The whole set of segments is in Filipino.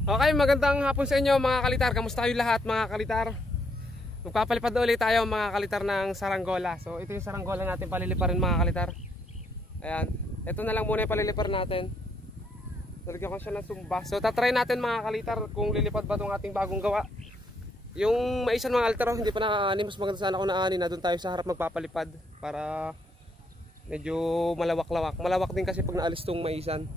Okay, magandang hapon sa inyo mga kalitar. Kamusta kayo lahat mga kalitar? Magpapalipad na ulit tayo mga kalitar ng saranggola. So ito yung saranggola natin paliliparin mga kalitar. Ayan, ito na lang muna yung palilipar natin. Nalagyan ko siya ng sumba. So tatry natin mga kalitar kung lilipad ba itong ating bagong gawa. Yung maisan mga altero, hindi pa naaani. Mas maganda sana kung naaani na doon tayo sa harap magpapalipad. Para medyo malawak-lawak. Malawak din kasi pag naalis itong maisan.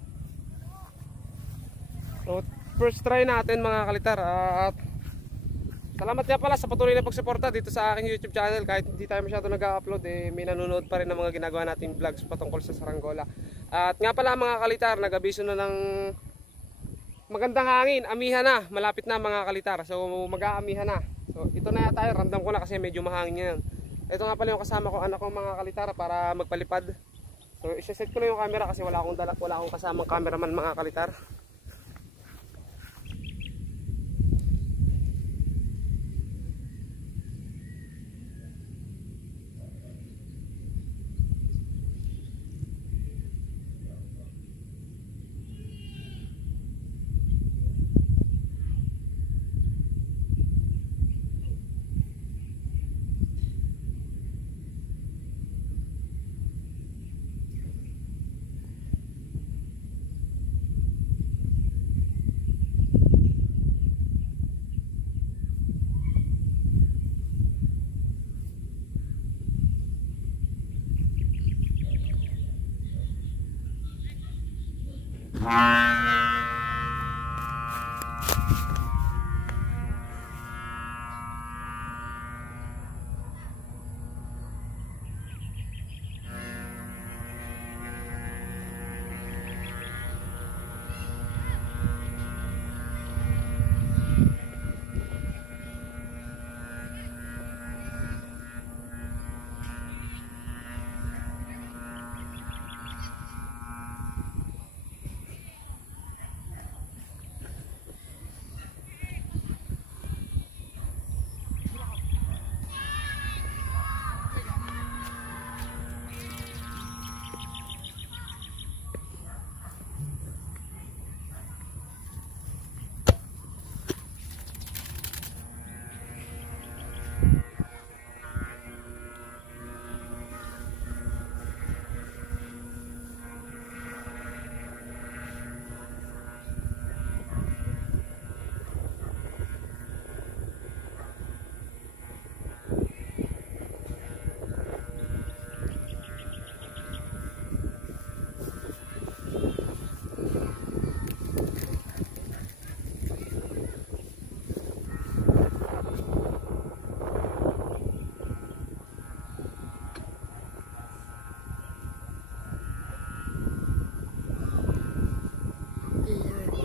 So first try natin mga kalitar. At salamat nga pala sa patuloy na pagsuporta dito sa aking YouTube channel. Kahit hindi tayo masyado nag-upload, may nanonood pa rin ng mga ginagawa nating vlogs patungkol sa saranggola. At nga pala mga kalitar, nag-abiso na ng magandang hangin. Amihan na, malapit na mga kalitar. So mag-aamihan na. So ito na yata, ramdam ko na kasi medyo mahangin yan. Ito nga pala yung kasama ko, anak ko mga kalitar, para magpalipad. So isa-set ko na yung camera kasi wala akong kasamang cameraman mga kalitar.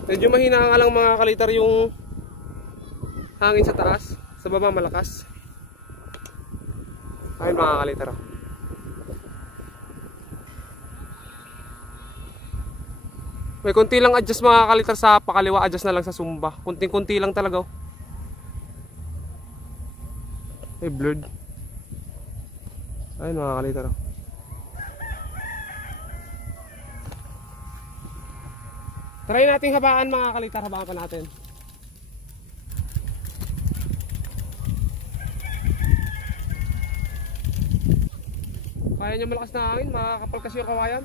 Medyo mahina nga lang mga kalitar yung hangin sa taas, sa baba malakas. Ayun mga kalitar. May konti lang adjust mga kalitar sa pakaliwa, adjust na lang sa sumba. Kunting-kunti lang talaga. Ay blurred. Ayun mga kalitar. Try natin habaan mga kalitar, habaan pa natin. Kaya niya malakas na hangin, makakapal kasi yung kawayan.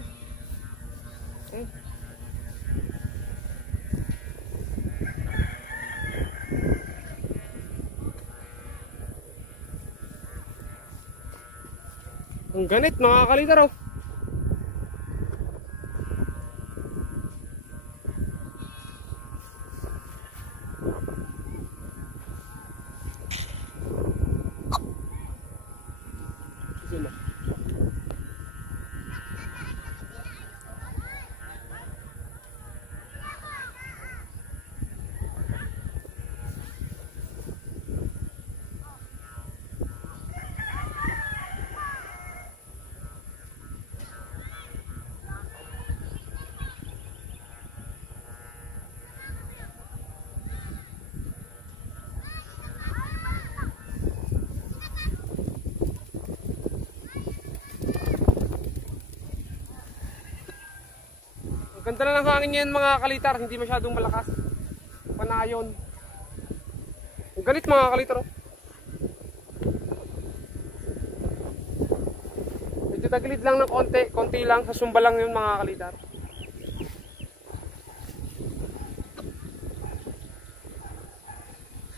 Ang ganit mga kalitar oh. Ganda na ng hangin yan mga kalitar, hindi masyadong malakas. Panayon. Ang galit mga kalitar oh. Medyo tagilid lang ng konti lang, sa sumba lang yun mga kalitar.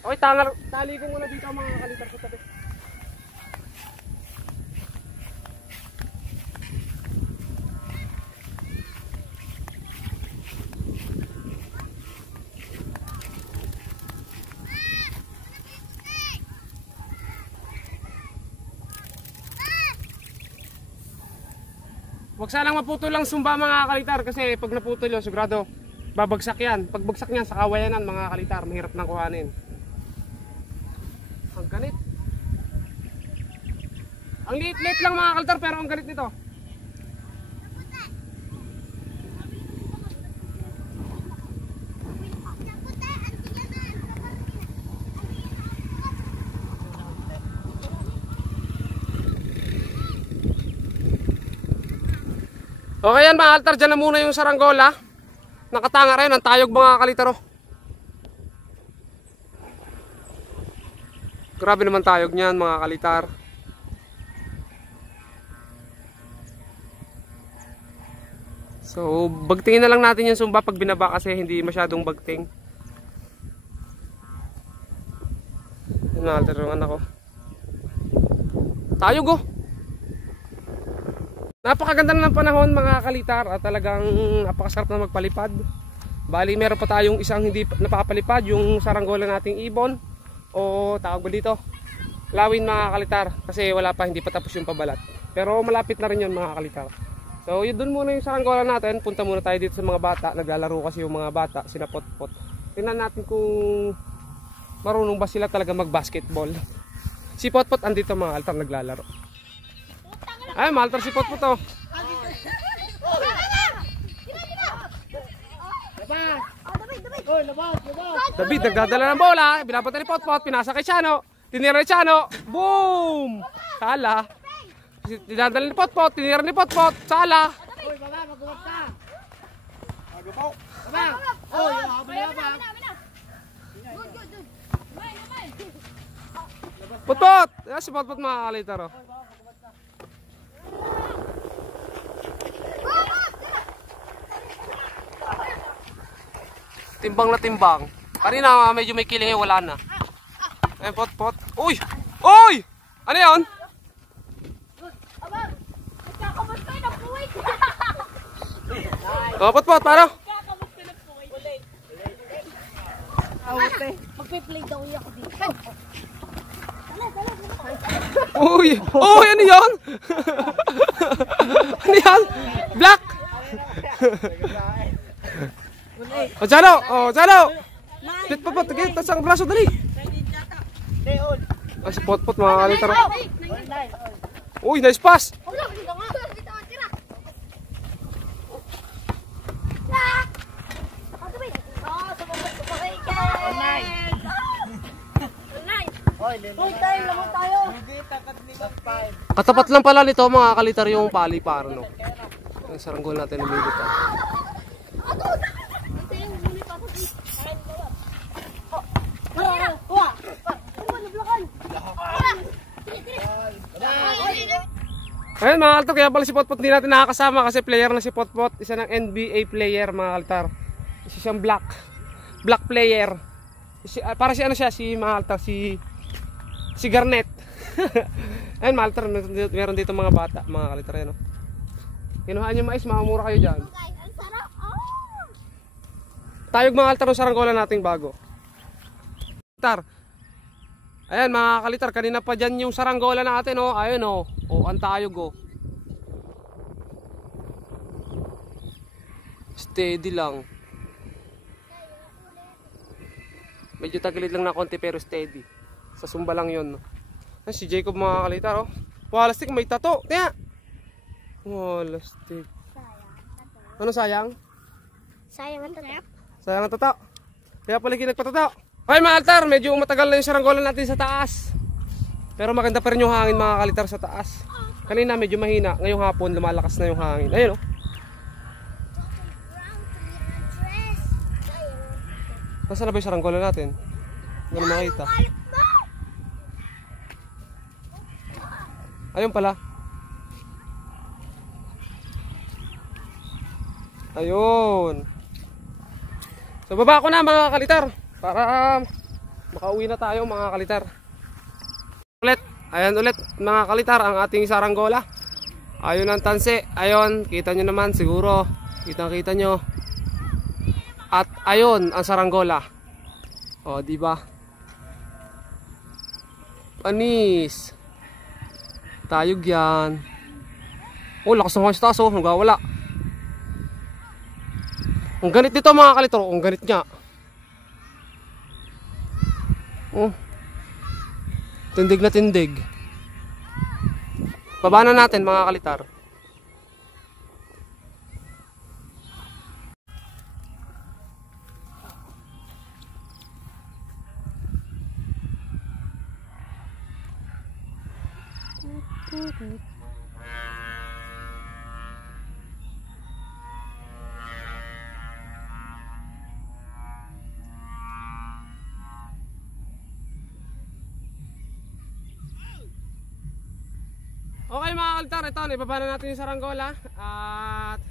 Okay, tali ko muna dito mga kalitar sa tabi. Huwag sanang maputol lang sumba mga kalitar kasi pag naputol yun, sigurado babagsak yan. Pag bagsak yan sa kawayanan mga kalitar, mahirap nang kuhanin. Ang ganit. Ang liit-liit lang mga kalitar pero ang ganit nito. Okay yan mga kalitar, dyan na muna yung saranggola. Nakatanga rin ang tayog mga kalitar oh. Grabe naman tayog niyan mga kalitar. So bagtingin na lang natin yung sumba pag binaba kasi hindi masyadong bagting. Yan mga kalitar yung anak ko. Tayog oh. Napakaganda na ng panahon mga kalitar at talagang napakasarap na magpalipad. Bali meron pa tayong isang hindi napapalipad, yung saranggola nating ibon o tawag ba dito? Lawin mga kalitar kasi wala pa, hindi pa tapos yung pabalat. Pero malapit na rin yun mga kalitar. So yun dun muna yung saranggola natin, punta muna tayo dito sa mga bata. Naglalaro kasi yung mga bata, sina Potpot. Tingnan natin kung marunong ba sila talaga mag-basketball. Si Potpot andito mga kalitar naglalaro. Ay, maltar si Potpot oh. David, nagdadala ng bola. Binabata ni Potpot, pinasa kay Chano. Tinira ni Chano. Boom! Sala. Dinadala ni Potpot, tinira ni Potpot. Sala. Uy, baba, magbuhat ka. Magabaw. Baba. Uy, habang-habang. Potpot! Yan si Potpot mga kalitar oh. Timbang na timbang. Kanina medyo may kiling wala na. Eh Potpot. Uy! Uy! Ano 'yon? Aba, nagkakamot kayo ng puwit. Oh, Potpot, para. Nagkakamot kayo ng puwit. Awate. Magpe-play daw ako dito. Uy! Uy, ano 'yon? Ano 'yan? Black! Oh, Chano! Oh, Chano! Sit Potpot, tigil, tas ang braso, dali! Ah, si Potpot, mga kalitar. Uy, nice pass! Uy, tayo, lamang tayo. Katapat lang pala nito, mga kalitar, yung pali para, no? Ang saranggol natin ng bigot, ah. Ayun mga kaltar, kaya pala si Potpot hindi natin nakakasama kasi player na si Potpot. Isa ng NBA player mga kaltar. Isa siyang black player. Para si ano siya, si mga kaltar, si Garnet. Ayun mga kaltar, meron dito mga bata, mga kaltar yan. Kinuhaan yung mais, makamura kayo dyan. Tayog mga kaltar ng saranggola nating bago. Kaltar. Ayan mga kalitar, kanina pa dyan yung saranggola natin oh. Ayun oh. Oh, ang tayog oh. Steady lang. Medyo tagilid lang na konti pero steady. Sa sumba lang yun. Ay, si Jacob mga kalitar oh. Walastik may tato. Kaya. Walastik. Ano sayang? Sayang ang tato. Sayang ang tato. Kaya pala nagpatato. Okay mga altar, medyo matagal na yung saranggola natin sa taas. Pero maganda pa rin yung hangin mga kalitar sa taas. Kanina medyo mahina, ngayong hapon lumalakas na yung hangin. Ayun oh. Nasaan na ba yung saranggola natin? Hindi na makita. Ayun pala. Ayun. So baba ko na mga kalitar para makauwi na tayo mga kalitar. Ayan ulit mga kalitar ang ating saranggola. Ayun ang tanse. Ayun, kita nyo naman siguro. Kitang-kita nyo. At ayun ang saranggola. O, di ba? Panis. Tayog yan. Oh, lakas ng hangis taas oh. Nagwawala. Ang ganit dito mga kalitar. Ang ganit niya. Oh. Tindig na tindig. Baba na natin mga kalitar. Okay mga kalitar, ito, ibaba na natin yung saranggola. At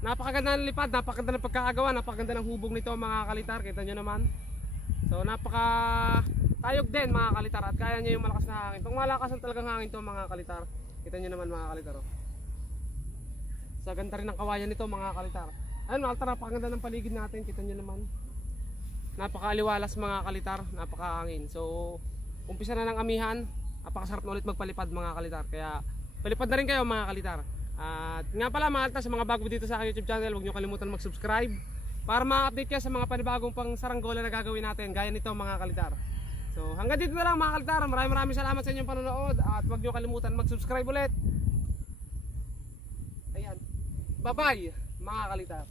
napakaganda ng lipad, napakaganda ng pagkakagawa, napakaganda ng hubog nito mga kalitar. Kita nyo naman. So napaka tayog din mga kalitar. At kaya nyo yung malakas na hangin. Itong malakas ang talagang hangin to mga kalitar. Kita nyo naman mga kalitar. Sa ganda rin ng kawayan nito mga kalitar. Ayun mga kalitar, napakaganda ng paligid natin. Kita nyo naman. Napakaaliwalas mga kalitar, napakahangin. So umpisa na ng amihan. Napakasarap na ulit magpalipad mga kalitar. Kaya palipad na rin kayo mga kalitar. At nga pala mga kalitar, sa mga bago dito sa aking YouTube channel, huwag nyo kalimutan mag-subscribe para ma-update kayo sa mga panibagong pang saranggola na gagawin natin. Gaya nito mga kalitar. So hanggang dito na lang mga kalitar. Maraming salamat sa inyong panonood. At huwag nyo kalimutan mag-subscribe ulit. Ayan. Bye bye mga kalitar.